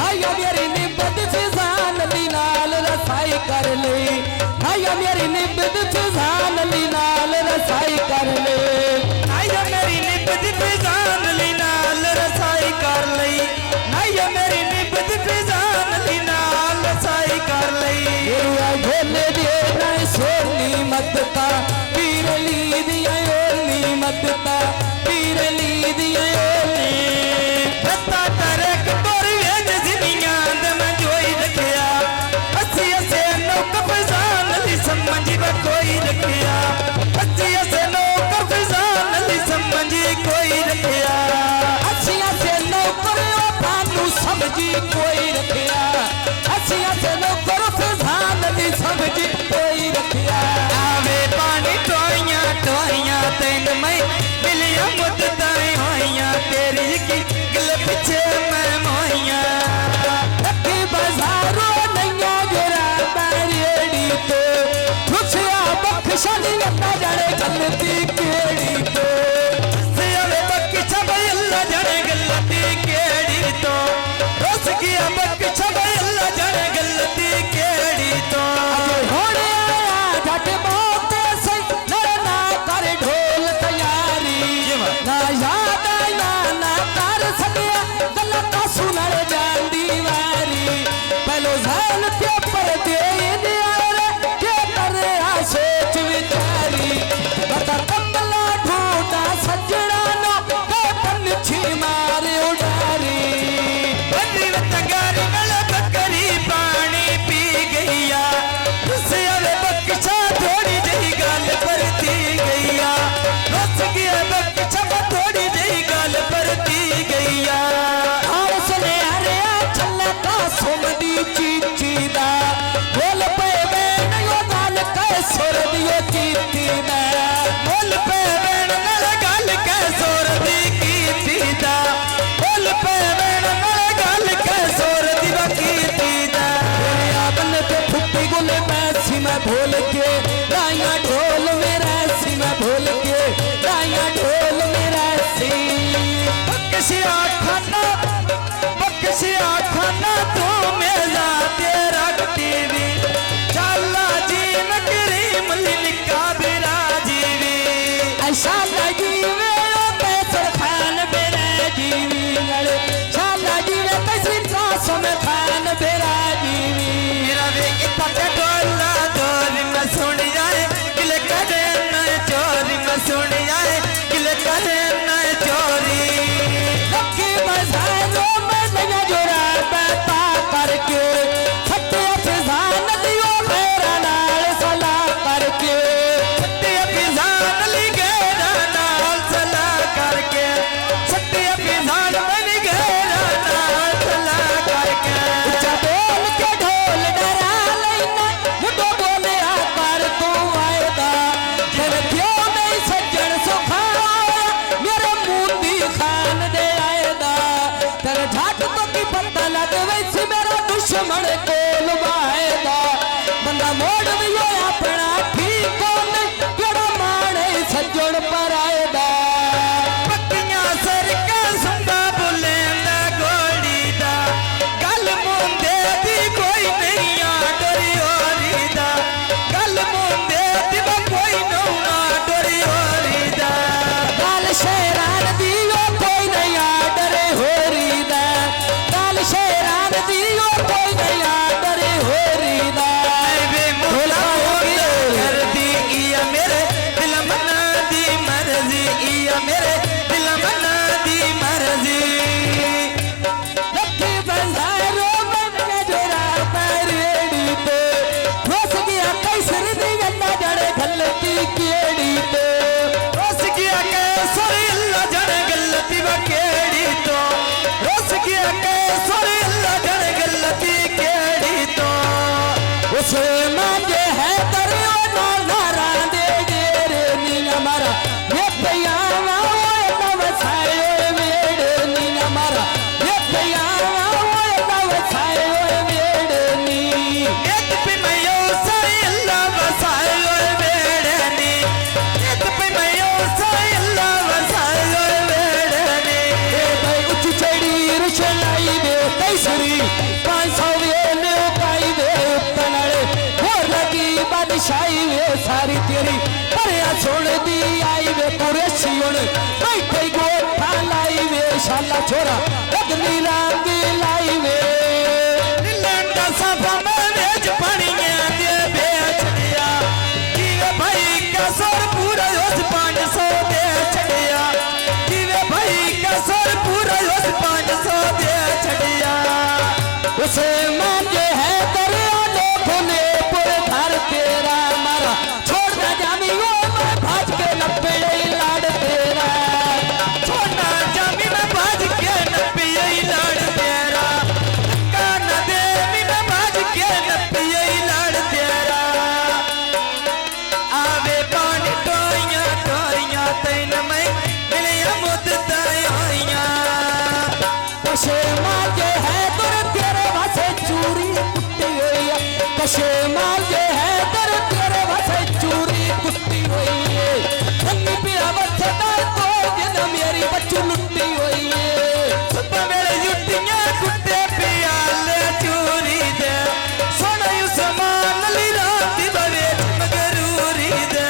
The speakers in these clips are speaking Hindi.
हाया मेरी निबद फिजान दी नाल रसाई कर ले, हाया मेरी निबद फिजान दी नाल रसाई कर ले, हाया मेरी निबद फिजान दी नाल रसाई कर ले, हाया मेरी निबद फिजान दी नाल रसाई कर ले। भोले दे ना सोनी मदता पीर ली दिया ओली मदता पीर ली दिया ओली रत्ता तरक तोर वेज जिनिया दे मैं जोई रखिया अस्सी असे नौक फिजान दी समझी व कोई रखिया अस्सी असे नौक फिजान दी समझी कोई रखिया अस्सी असे नौकर थानू समझी कोई रखिया अस्सी असे नौकर फिजान दी समझी कोई रखिया आवे पानी टोइयां टोइयां तेन मैं मिलिया मुद्दताएं होइयां तेरी की गल पिछे मैं मोइयां रखी बाजारों नैया गिरा बैरेड़ी तो खुशिया बख्शन अल्लाह जाने गलती केड़ी तो सियावे बख्शा भाई अल्लाह जाने गलती केड़ी तो रोस किया बख्शा भाई अल्लाह जाने गलती केड़ी तो होने आया झट मौत से ना कर ढोल तैयारी ना याद आया ना कर सकिया गलत सुनर जांदी वारी पहलो जान के पर दे दिया रे के करे आ सोच विचारी बता कमला ढूंढा सजड़ा नो के पंछी मारे उड़ारी बंदी तंगारी नल बकरी पानी पी गईया सियावे बख्शा थोड़ी जही गाल परती गईया रोस किया बख्शा थोड़ी जही गाल परती गईया और सुने अरे चल का सुमदी चीची दा बोल पे बैन यो गाल के सुर दियो चीती दा बोल पे बैन नल गाल के सोर दी कीती दा बोल पे बैन नल गाल के सोर दी कीती दा आपन के फुट्टी गुले पैसी मैं भूल के राया ढोल मेरा सी मैं भूल के राया ढोल मेरा सी बख्शिया खाना तू मेरा तेरा टीवी चाला जी नकरीम लिखा बिरा जीवी ऐसा जीवे पैसर खान बेरा जीवी शाला जीवे पैसर त्रासों में खान बेरा जीवी मेरा वे इतना डोला डोरी में सुन जाए किले करे न चोरी में सुन जाए किले करे न चोरी लक्की बाजारों में नया जोड़ा बैठा करके सत्य फिजान दियो मेरा नाल सला करके सत्य फिजान ली गेरा नाल सला करके सत्य फिजान बन गेरा नाल सला करके उच्चा बोल के ढोल डरा लेना मुझको बोले आकर तू आएगा फिर क्यों नहीं सज्जन सुखाया मेरे मुंडी खान दे आएगा तेरे झाट तो की पता लग वैसे मेरा दुश्मन को लुभाएगा बंदा मोड़ दियो अपना ठीक नहीं केड़ा माने सज्जन पर आएगा पक्कियां सर का सुंदा बुलेंदा गोड़ी दा गल मुंदे दी कोई नहीं आ डोरी ओरी दा गल मुंदे दी कोई नौना डोरी ओरी दा काल शेरान दियो कोई नहीं डरे हो रीदा काल शेरान दियो कोई नहीं डरे हो रीदा वे मुला कर दी इया मेरे दिल मना दी मर्जी इया मेरे दिल मना दी मर्जी लक्की बंजारों में जोरा पैरेड़ी पे रोस गया कैसर दी गन्ना जड़े गलती केड़ी पे रोस किया कैसर अल्लाह जाने गलती व केड़ी तो रोस किया कैसर अल्लाह जाने गलती केड़ी तो उसे मांगे है दरिया ना नारा दे गेरे नीला मारा ये पियावा वो नवसायो मेरे नीला मारा ये पियावा वो नवसायो मेरे नी एक पे मैं यो सारी अल्लाह वसायो बेड़े नी एक पे मैं यो सारी अल्लाह वसायो बेड़े नी ए भाई उच्च चढ़ी रुशनाई दे मेरी परिया सुन दी आई वे कुरेशी हुण बैठे गोठा लाई वे शाला छोरा अगली रात लाई वे लंडा साफा में वेच पड़ियां दे बेच दिया जीवे भाई का सर पूरा उस 500 दे छड़िया जीवे भाई का सर पूरा उस 500 दे छड़िया उसे मांगे है दरिया लो खुले पुर घर तेरा मारा छोड़ ना जामी वो मैं भाज के न पेड़े लाड़ तेरा छोड़ना जामी में भाज के न पिए लाड़ तेरा कान दे में भाज के न पिए लाड़ तेरा आवे पानी टोइयां टोइयां तैन में मिलिया मुद्दत आइयां कशे मांगे है दर तेरे वासे चूरी कुट्टी हुई है कशे मांगे है दर तेरे वासे चूरी कुट्टी हुई है रंगी पिया बच्चा तो जिन मेरी बच्चू लुट्टी हुई है सुबह मेरे जुटियां कुत्ते पियाले चूरी दे सोना उस्मान अली राती बवे मगरूरी दे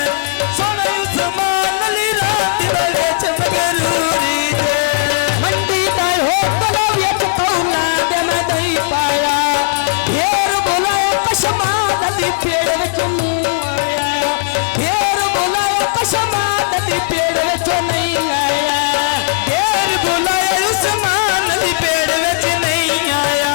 सोना उस्मान अली राती बवे मगरूरी दे मंडी दाई हो तला वेच कौला दे मैं दही पाया ढेर बुलाया कशमा नदी पेड़ विच मुंह आया ढेर बुलाया कशमा नदी पेड़ विच नहीं आया ढेर बुलाया उस्मान अली पेड़ विच नहीं आया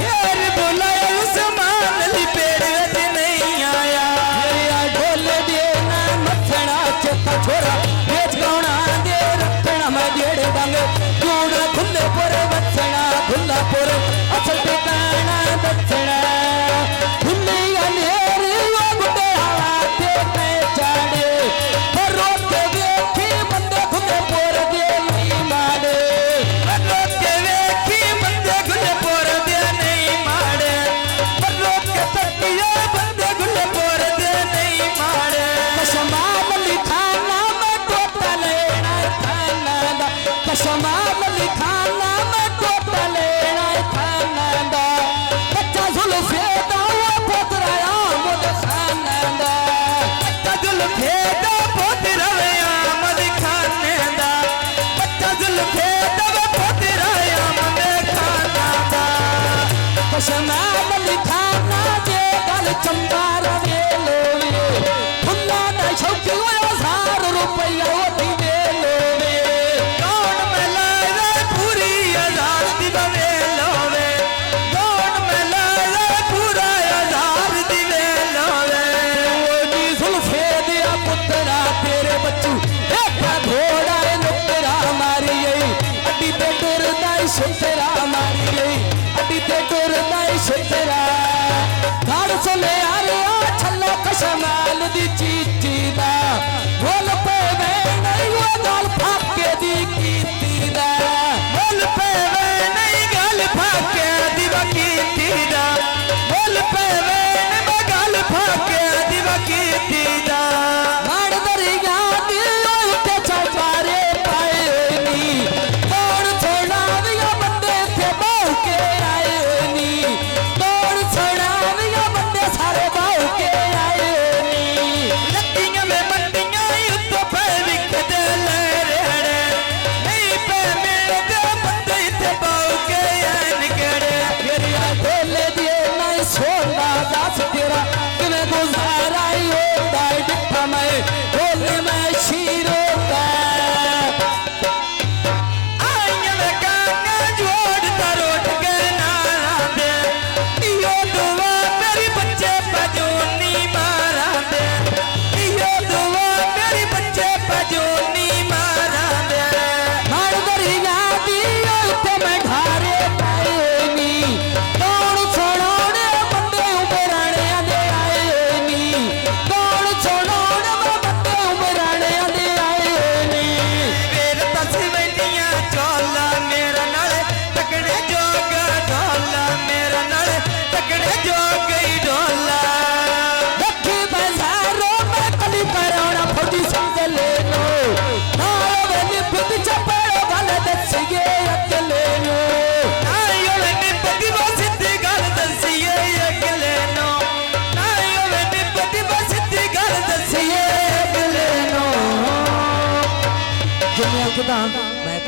ढेर बुलाया उस्मान अली पेड़ विच नहीं आया मेरा ढोल दे ना मथना चेता छोरा वेच गौना दे रखना मैं जेड़े दंग जूड़ा खुले पुर बचना खुला पुर असल ठिकाना दक्षिणा खुली अनेरी वो गुडे हवा ते मैं चाड़े पर रोके वेखी बंदे खुले पुर दे नहीं मारे लोग के वेखी बंदे गुले पोर दे नहीं मारे लोग के तकिया बंदे गुले पोर दे नहीं मारे कशमा लिखाना मैं टोटा लेना खाना दा कशमा लिखाना मैं टोटा लेना खाना दा बच्चा जुल्फे दा वो पोतरा मुद खाना दा जुल फेदा पोत रवे आमद खाने दा बच्चा जुल फेदा पोत रवे आमद खाना दा कशमा लिखाना जे गल चंबा रवे लोवे फुल्ला ना शौकी 1000 रुपया वठी दे लोवे कौन मिलाए पूरी 1000 दी बवे लोवे कौन मिलाए पूरा 1000 दी वे लोवे ओदी जुल्फे दिया पुत्रा तेरे बच्चू देखा घोड़ा नुकरा मारी गई अड्डी ते टुरदा सुतरा मारी गई अड्डी ते टुरदा सुतरा गाड़ सुने आरे छल्लो कशमाल दी चीची दा बोल पे वे नहीं वो गाल फाके दी कीती दा बोल पे वे नहीं गल फाके दी वकीती दा बोल पे वे नहीं गल फाके दी वकीती दा माड़ दरिया दी उते चौबारे पाए नी तोड़ छोड़ा विया बंदे थे बाहु के आए नी तोड़ छोड़ा विया बंदे सारे बाहु के आए नी लक्कियां में मंडियां उत्तो पे विकदे ले रेड़े जिम्मे किदा मैं